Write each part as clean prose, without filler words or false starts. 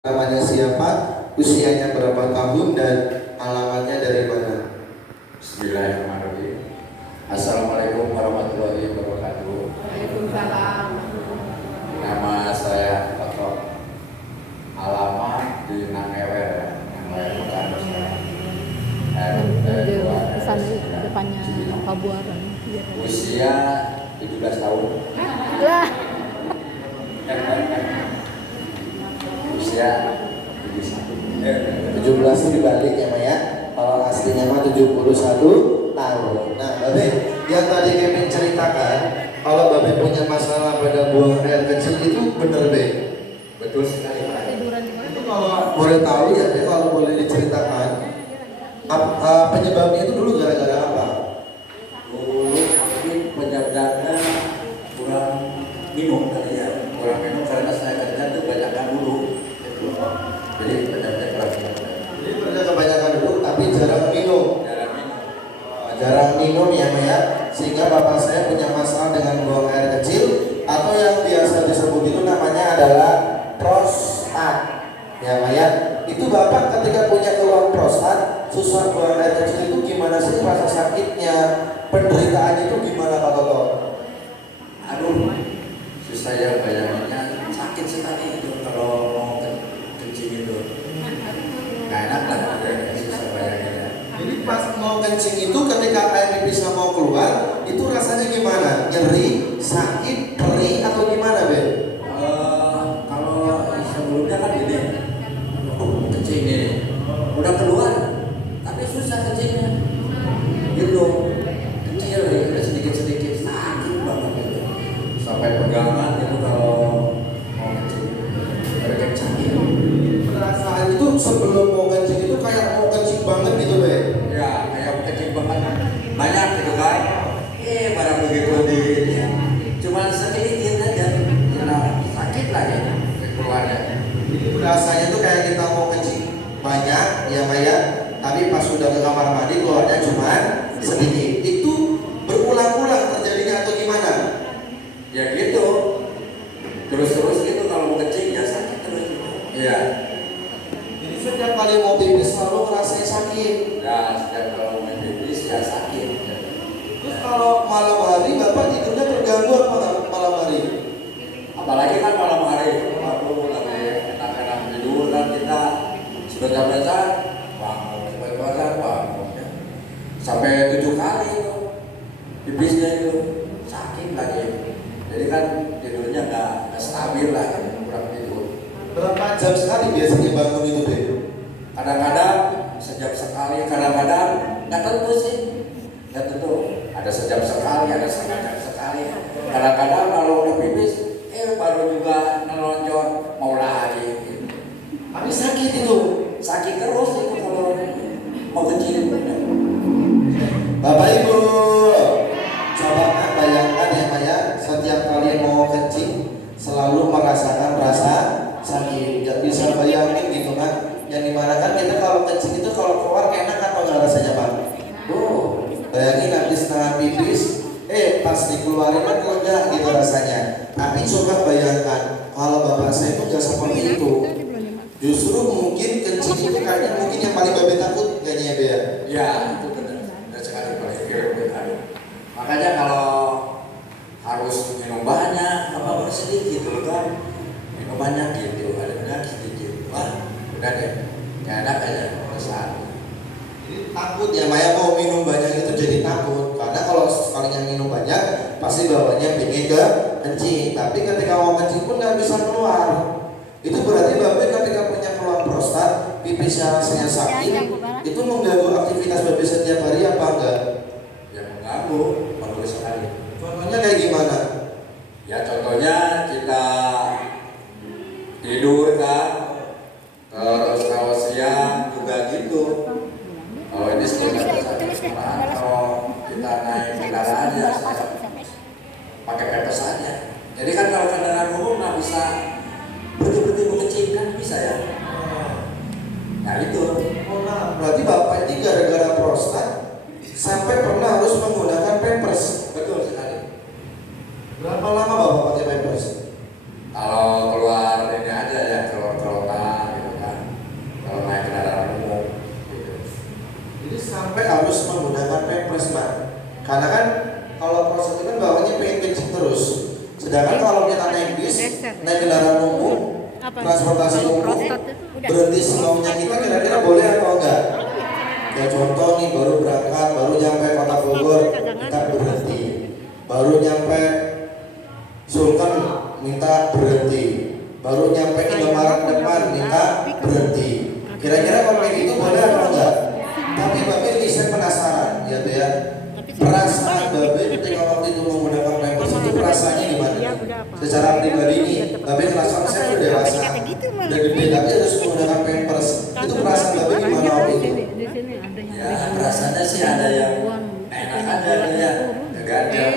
Namanya siapa, usianya berapa tahun, dan alamatnya dari mana? Bismillahirrahmanirrahim. Assalamualaikum warahmatullahi wabarakatuh. Waalaikumsalam. Nama saya Toto. Alamat di Nangewer, Nangewer bukan Pesan depannya Pabuaran. Usia 17 tahun. Lah, Usia 17 itu dibalik ya Maya. Kalau aslinya mah 71 tahun. Nah Babe, yang tadi Kevin ceritakan, kalau Babe punya masalah pada buang air kecil itu bener Be? Betul sekali Pak. tiduran di mana? Itu kalau boleh tahu ya Be, kalau boleh diceritakan penyebabnya itu dulu gara-gara apa? Dulu mungkin penyebabnya kurang minum kali ya. Kurang minum karena saya kerja tuh banyakkan dulu. Jadi penyebabnya kurang minum. Jadi pernah kebanyakan dulu tapi jarang minum. Jarang minum. Jarang minum ya Maya, sehingga bapak saya punya masalah dengan buang air kecil, atau yang biasa disebut itu namanya adalah prostat ya Maya. Itu bapak ketika punya keluhan prostat, susah buang air kecil itu gimana sih rasa sakitnya, penderitaannya itu gimana Pak Toto? Aduh, susah ya bayanginnya, sakit sekali itu kalau mau kencing itu. Nggak enak lah, susah bayanginnya. Jadi pas mau kencing itu ketika air pipisnya mau keluar, itu rasanya gimana? Nyeri, sakit, perih, atau gimana Be? Kalau sebelumnya kan gini, kencing ini udah keluar, tapi susah kencingnya. Gitu, kecil ya, udah sedikit-sedikit sakit banget gitu. Sampai pegangan itu kalau mau kencing, berkencang ya. Perasaan itu sebelum mau kencing itu kayak mau kencing banget gitu Be? Ya, kayak kencing banget banyak gitu kan. Pada begitu di cuma sedikit aja, kena sakit lagi keluarnya. Jadi rasanya tuh kayak kita mau kencing banyak ya Maya, tapi pas sudah ke kamar mandi keluarnya cuma sedikit. Itu berulang-ulang terjadinya atau gimana? Ya gitu, terus gitu kalau mau kencing ya sakit terus. Iya. Jadi setiap kali mau pipis selalu ngerasain sakit. Ya setiap kalau main pipis ya sakit. Terus kalau malam hari bapak tidurnya terganggu apa nggak malam hari? Apalagi kan malam hari, waktu lagi enak-enak tidur kan kita sebentar-bentar bangun, sebentar bangun ya. Sampai 7 kali itu pipisnya itu sakit lagi. Jadi kan tidurnya nggak stabil lah, kurang tidur. Berapa jam sekali biasanya bangun itu Be? Kadang-kadang sejam sekali, kadang-kadang nggak tentu sih, nggak tentu. Ada sejam sekali, ada setengah jam sekali. Kadang-kadang kalau udah pipis, baru juga nelonjor mau lagi. Tapi sakit itu. Sakit terus itu kalau mau kencing. Bapak Ibu, coba bayangkan ya Maya, setiap kali mau kencing selalu merasakan rasa sakit. Gak bisa bayangin gitu kan? Yang dimana kan kita kalau kencing itu kalau keluar enak atau nggak rasanya Pak? Bayangin habis nahan pipis, pas dikeluarin kan lega gitu rasanya. Tapi coba bayangkan kalau bapak saya itu nggak seperti itu. Justru mungkin kencing itu kayaknya mungkin yang paling bapak takut kayaknya ya Bea. Ya itu benar, benar sekali paling benar. Makanya kalau harus minum banyak, apa sedikit gitu kan? Minum banyak gitu, ada sedikit. Wah, udah deh, nggak enak aja perasaan. Takut ya Maya mau minum banyak itu jadi takut, karena kalau sekalinya minum banyak pasti bawanya pengen ke kencing, tapi ketika mau kencing pun nggak bisa keluar. Itu berarti bapak ketika punya keluhan prostat, pipisnya rasanya sakit, itu mengganggu aktivitas bapak setiap hari apa enggak? Ya mengganggu, bagus sekali. Contohnya kayak gimana? Ya contohnya kita tidur kan, terus kalau siang juga gitu. Kalau ini sebenarnya kalau kita naik kendaraan ya pakai pepes aja. Jadi kan kalau kendaraan umum nggak bisa berhenti mengencing kan bisa ya. Nah itu. Berarti bapak ini gara-gara prostat sampai pernah harus menggunakan pampers. Betul sekali. Berapa lama bapak pakai pampers? Karena kan kalau proses itu kan bawahnya pengen kencing terus. Sedangkan kalau kita naik bis, naik kendaraan umum, transportasi umum, berhenti semaunya kita kira-kira boleh atau enggak? Kayak contoh nih, baru berangkat, baru nyampe Kota Bogor, kita berhenti. Baru nyampe Sultan, minta berhenti. Baru nyampe Indomaret depan, minta berhenti. Kira-kira kalau kayak gitu boleh atau enggak? Tapi Babe ini saya penasaran, ya Be ya. Perasaan Babe ketika waktu itu menggunakan pampers itu perasaannya gimana? Secara pribadi nih, Babe ngerasa saya udah dewasa, udah gede, tapi harus menggunakan pampers. Itu perasaan Babe gimana waktu itu? Ya rasanya sih ada yang enak aja ya, ngeganjel.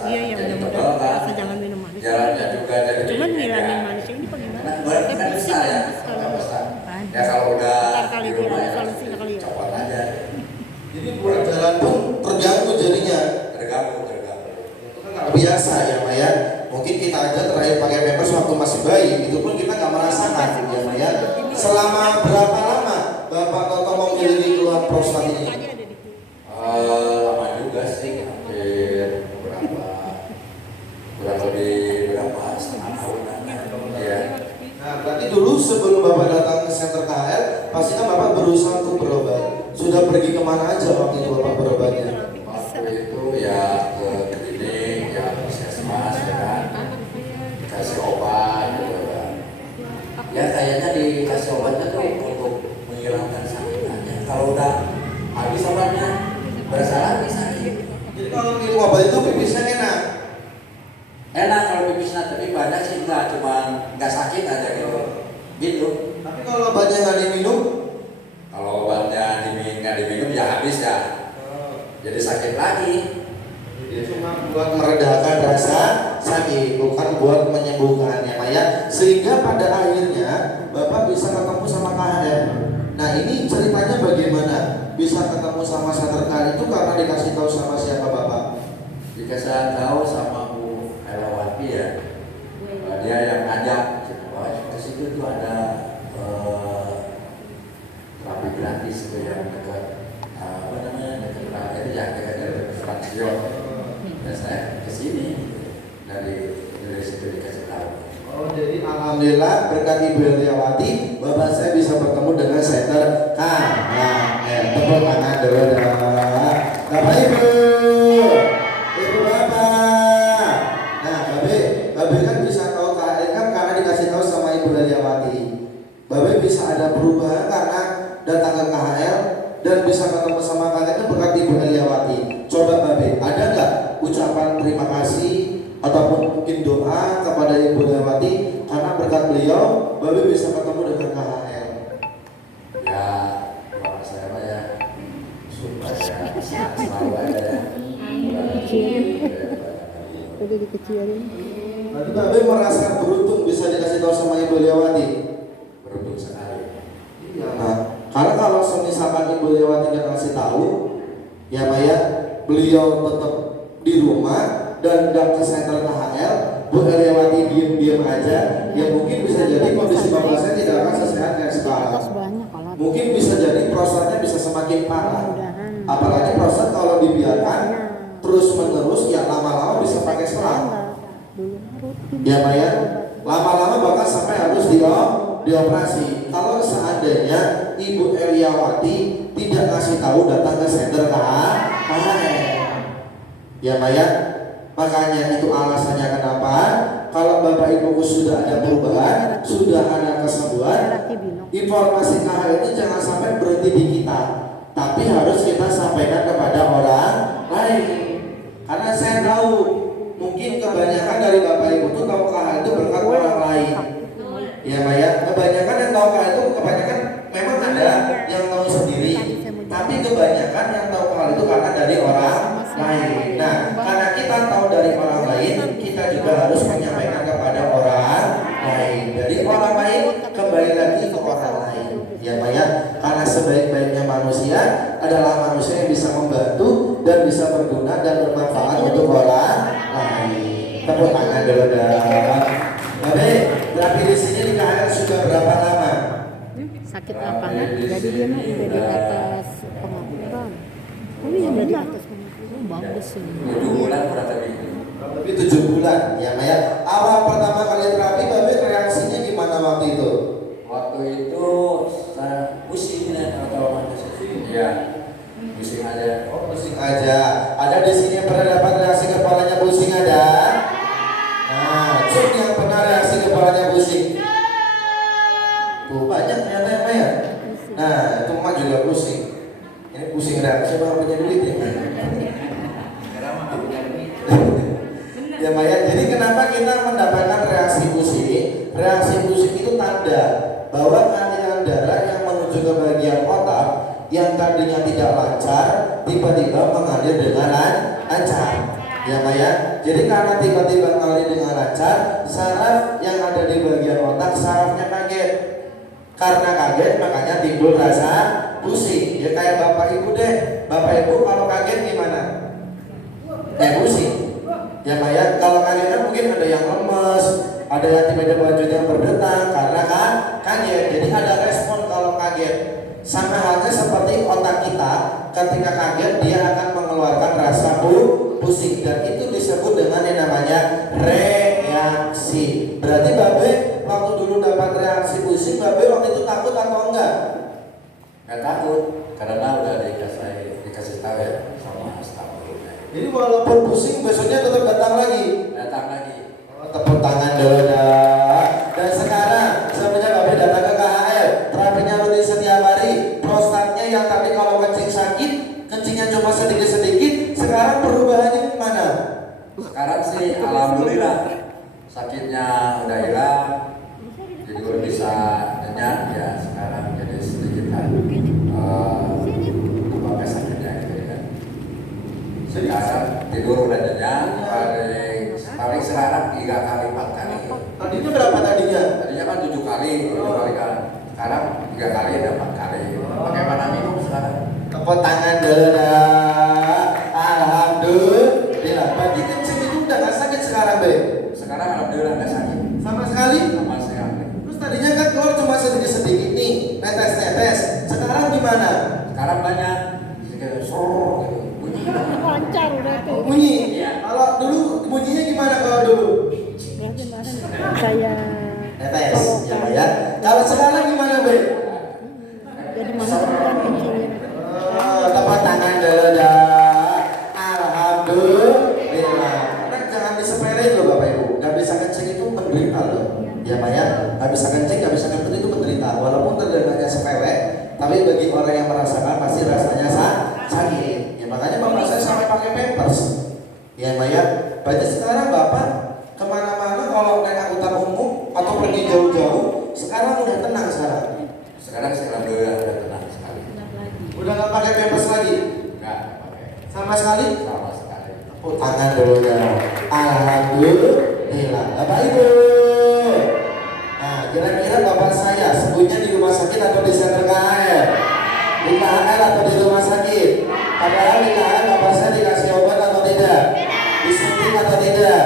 Iya, yang Jadi mudah-mudah tebal kan. rasa jangan minum manis. Jalannya juga jadi Cuman beda. ngilangin manisnya ini bagaimana? Nah, berarti kan bisa ya, nggak bisa. Ya kalau udah Ntar kali di dia rumah ada ya, solusinya kali ya. copot aja. Jadi buat jalan pun terganggu jadinya. Terganggu. Itu kan nggak biasa ya Maya. Mungkin kita aja terakhir pakai pampers waktu masih bayi, itu pun kita nggak merasakan ya Maya. Selama berapa lama Bapak Toto mengiringi keluhan prostat ini? Lama juga sih, hampir kurang lebih berapa setengah tahunan ya. Nah, berarti dulu sebelum Bapak datang ke center KHL, pasti kan Bapak berusaha untuk berobat. Sudah pergi kemana aja waktu itu Bapak berobatnya? Waktu itu ya ke klinik, ya puskesmas ya kan, dikasih obat gitu kan. Ya kayaknya dikasih obatnya tuh untuk menghilangkan sakitnya. Kalau udah habis obatnya, berasa lagi sakit. Jadi kalau minum obat itu pipisnya enak. Enak kalau pipisnya, tapi banyak sih enggak, cuma nggak sakit aja gitu. Gitu. Tapi kalau obatnya nggak diminum, Kalau obatnya nggak diminum ya habis ya. Jadi sakit lagi. dia cuma buat meredakan rasa sakit, bukan buat menyembuhkannya Maya. Sehingga pada akhirnya Bapak bisa ketemu sama KHL. Nah ini ceritanya bagaimana? Bisa ketemu sama center KHL itu karena dikasih tahu sama siapa Bapak? Dikasih tahu sama Bu Elawati ya. Dia yang ngajak bahwa ke situ tuh ada terapi gratis itu yang dekat apa namanya dekat itu ya dekat stasiun. Dan saya ke sini dari situ dikasih tahu. Oh jadi alhamdulillah berkat Ibu Heliawati Bapak saya bisa bertemu dengan center KHL. Tepuk tangan dulu dah. Bapak Ibu Bapak. Nah Babe kan bisa tahu KHL kan karena dikasih tahu sama Ibu Heliawati. Babe bisa ada perubahan karena datang ke KHL dan bisa ketemu sama KHL berkat Ibu Heliawati. Coba Babe, ada nggak ucapan terima kasih ataupun mungkin doa kepada Ibu Heliawati karena berkat beliau Babe bisa ketemu dengan KHL? Ya doa saya mah ya supaya sehat selalu aja ya. Udah dikecilin. Nanti Babe merasa beruntung bisa dikasih tahu sama Ibu Heliawati. Beruntung sekali. Nah, karena kalau misalkan Ibu Heliawati nggak kasih tahu, ya Maya, beliau tetap di rumah dan ke center KHL, Bu Heliawati diem aja, ya mungkin bisa jadi kondisi bapak saya tidak akan sesehat kayak sekarang. Mungkin bisa jadi prostatnya bisa semakin parah. Apalagi prostat kalau dibiarkan terus menerus, ya lama-lama bisa pakai selang. Ya Maya, lama-lama bahkan sampai harus dioperasi. Kalau seandainya Ibu Heliawati tidak ngasih tahu datang ke center KHL, ya Maya, makanya itu alasannya kenapa kalau Bapak Ibu sudah ada perubahan, sudah ada kesembuhan, informasi KHL ini jangan sampai berhenti di kita, tapi harus kita sampaikan kepada orang lain. Karena saya tahu mungkin kebanyakan dari Bapak Ibu tuh tahu KHL itu berkat orang lain. Ya Maya, kebanyakan yang tahu KHL itu kebanyakan memang ada yang tahu sendiri, tapi kebanyakan yang tahu KHL itu karena dari orang lain. Nah, karena kita tahu dari orang lain, kita juga harus menyampaikan kepada orang lain. Jadi orang lain kembali lagi ke orang lain. Ya Maya, karena sebaik-baiknya manusia adalah manusia yang bisa membantu dan bisa berguna dan bermanfaat untuk orang lain. Tepuk tangan dulu dah. Babe, terapi di sini di KHL sudah berapa lama? Sakit lapangan, jadi dia mah udah di atas pengakuan. Tapi yang udah di atas pengakuan. Oh, bagus ini. 7 bulan kurang lebih. Lebih 7 bulan ya Maya. Awal pertama kali terapi Babe reaksinya gimana waktu itu? Waktu itu saya pusing atau apa sih? Iya, pusing aja. Oh, pusing aja. Ada di sini yang pernah dapat reaksi kepalanya pusing ada? Nah, cuk yang pernah reaksi kepalanya pusing. Tuh banyak ternyata ya Maya. Nah, itu emak juga pusing. Ini pusing reaksi orang punya duit ya. Ya Maya, jadi kenapa kita mendapatkan reaksi pusing? Reaksi pusing itu tanda bahwa aliran darah yang menuju ke bagian otak yang tadinya tidak lancar tiba-tiba mengalir dengan lancar. Ya Maya, jadi karena tiba-tiba mengalir dengan lancar, saraf yang ada di bagian otak sarafnya kaget. Karena kaget makanya timbul rasa pusing. Ya kayak bapak ibu deh. Bapak ibu kalau kaget gimana? Kayak pusing. Ya Maya, kalau kagetnya mungkin ada yang lemes, ada yang tiba-tiba bajunya berdetak karena kan kaget. Jadi ada respon kalau kaget. Sama halnya seperti otak kita, ketika kaget dia akan mengeluarkan rasa pusing dan itu disebut dengan yang namanya reaksi. Berarti Babe waktu dulu dapat reaksi pusing, Babe waktu itu takut atau enggak? Nggak takut karena udah dikasih tahu ya sama staf. Jadi walaupun pusing besoknya tetap datang lagi. Tepuk tangan dulu dah. Dan sekarang semenjak Babe datang ke KHL, terapinya rutin setiap hari. Prostatnya yang tadi kalau kencing sakit, kencingnya cuma sedikit-sedikit, sekarang perubahannya gimana? Sekarang sih alhamdulillah sakitnya udah hilang, jadi udah bisa nyenyak ya sekarang jadi sedikit apa sakitnya gitu ya. Sekarang tidur udah nyenyak, paling sekarang 3 kali 4 kali. Tadinya berapa tadinya? Tadinya kan 7 kali kan. Sekarang 3 kali ada 4 kali. Bagaimana minum sekarang? Tepuk tangan dulu dah. Alhamdulillah. Berarti kencing itu udah gak sakit sekarang Be? Sekarang alhamdulillah nggak sakit Sama sekali? sama sekali. Terus tadinya kan keluar cuma sedikit-sedikit nih, netes-netes. Sekarang gimana? Sekarang banyak kayak sor gitu bunyi. Lancar udah tuh. Bunyi. Iya. Kalau dulu bunyinya gimana kalau dulu? Ya kemarin saya Netes. Ya Mbak ya. Kalau sekarang gimana Be? jadi mantap kencingnya. Tepuk tangan dulu dah. Alhamdulillah. Karena jangan disepelein loh Bapak Ibu. Gak bisa kencing itu menderita loh. Ya Pak ya. Gak bisa kencing, gak bisa kentut itu menderita. Walaupun terdengarnya sepele, tapi bagi orang yang merasakan pasti rasanya sakit. Ya makanya bapak saya sampai pakai pampers. Ya Pak ya. Berarti sekarang Bapak kemana-mana kalau naik angkutan umum atau pergi jauh-jauh, sekarang udah tenang sekarang. Sekarang sih alhamdulillah udah tenang sekali. Udah gak pakai pampers lagi. Nggak pakai Sama sekali. sama sekali. Tepuk tangan dulu ya. Alhamdulillah. Bapak Ibu. Nah, kira-kira bapak saya sebutnya di rumah sakit atau di center KHL? Di KHL atau di rumah sakit? Padahal di KHL bapak saya dikasih obat atau tidak? Disuntik atau tidak?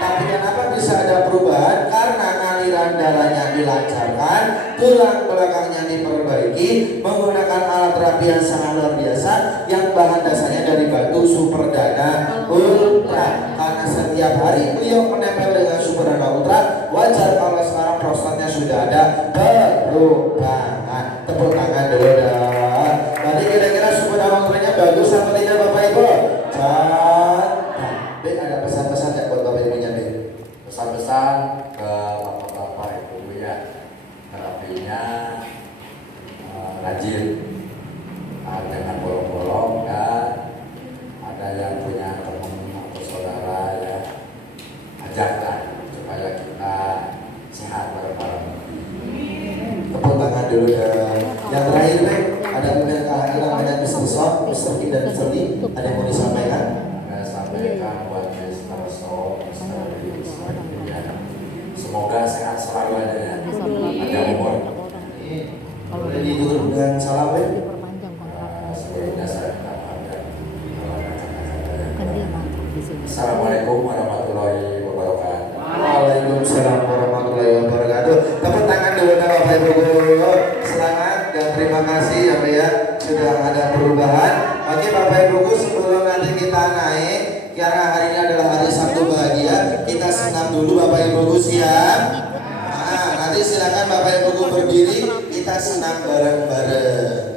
Tapi kenapa bisa ada perubahan? Karena aliran darahnya dilancarkan, tulang belakangnya diperbaiki menggunakan alat terapi yang sangat luar biasa yang bahan dasarnya dari batu Superdana Ultra. Karena setiap hari beliau menempel dengan Superdana Ultra, wajar kalau sekarang prostatnya sudah ada perubahan. Tepuk tangan dulu dah. Nanti kira-kira Superdana Ultranya bagus atau tidak Bapak Ibu? Cantik. Ada pesan-pesan ya buat Bapak Ibunya nih? Pesan-pesan ke bapak-bapak ibu ya, terapinya rajin, jangan bolong-bolong dan ada yang punya teman atau saudara ya ajaklah supaya kita sehat bareng-bareng. Tepuk tangan dulu ya. Yang terakhir nih, ada email KHL namanya Mr. Son, Mr. Ki dan Mr. Lee. Ada yang mau disampaikan? Saya sampaikan buat Mr. So, Mr. Lee, Mr. Lee, ya. Semoga sehat selalu aja ya. Ada umur. Boleh ditutup dengan salam ya. Diperpanjang kontraknya. Sebelumnya saya mendapatkan Kan dia mantap di sini. Assalamualaikum warahmatullahi wabarakatuh. Waalaikumsalam warahmatullahi wabarakatuh. Tepuk tangan dulu Bapak Ibu. Selamat dan terima kasih ya Pak ya. Sudah ada perubahan. Oke Bapak Ibu sebelum nanti kita naik, karena hari ini adalah hari Sabtu bahagia, kita senam dulu Bapak Ibu siap. Nah, nanti silakan Bapak Ibu berdiri, kita senam bareng-bareng.